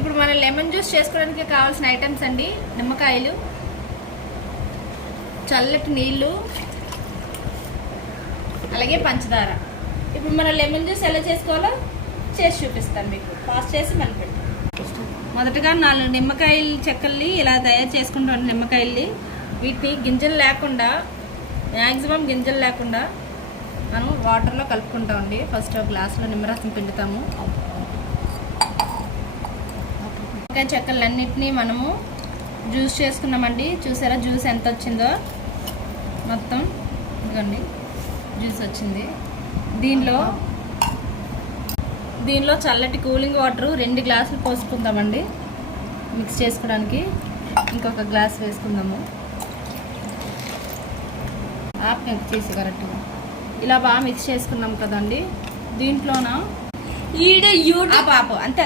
ఇప్పుడు మనం lemon juice చేసుకోవడానికి కావాల్సిన ఐటమ్స్ అండి, నిమ్మకాయలు, చల్లటి నీళ్ళు, అలాగే పంచదార. ఇప్పుడు మనం లెమన్ జ్యూస్ ఎలా చేసుకోవాలో చేసి చూపిస్తాను మీకు. పాస్ చేసి మళ్ళీ పెడతాను. మొదటగా 4 నిమ్మకాయలు చెక్కల్ని ఇలా తయారు చేసుకుంటాం. నిమ్మకాయల్ని వీటిని గింజలు లేకుండా, మ్యాక్సిమం గింజలు లేకుండా మనం వాటర్లో కలుపుకుంటామండి. ఫస్ట్ ఒక గ్లాసులో నిమ్మరసం పిండుతాము. నిమ్మకాయ చెక్కలన్నింటినీ మనము జ్యూస్ చేసుకున్నామండి. చూసారా జ్యూస్ ఎంత వచ్చిందో? మొత్తం ఇదిగోండి జ్యూస్ వచ్చింది. దీనిలో చల్లటి కూలింగ్ వాటర్ 2 గ్లాసులు పోసుకుందామండి మిక్స్ చేసుకోవడానికి. ఇంకొక గ్లాస్ వేసుకుందాము. మిక్స్ చేసి కరెక్ట్గా ఇలా బాగా మిక్స్ చేసుకున్నాం కదండి. దీంట్లోన అంతే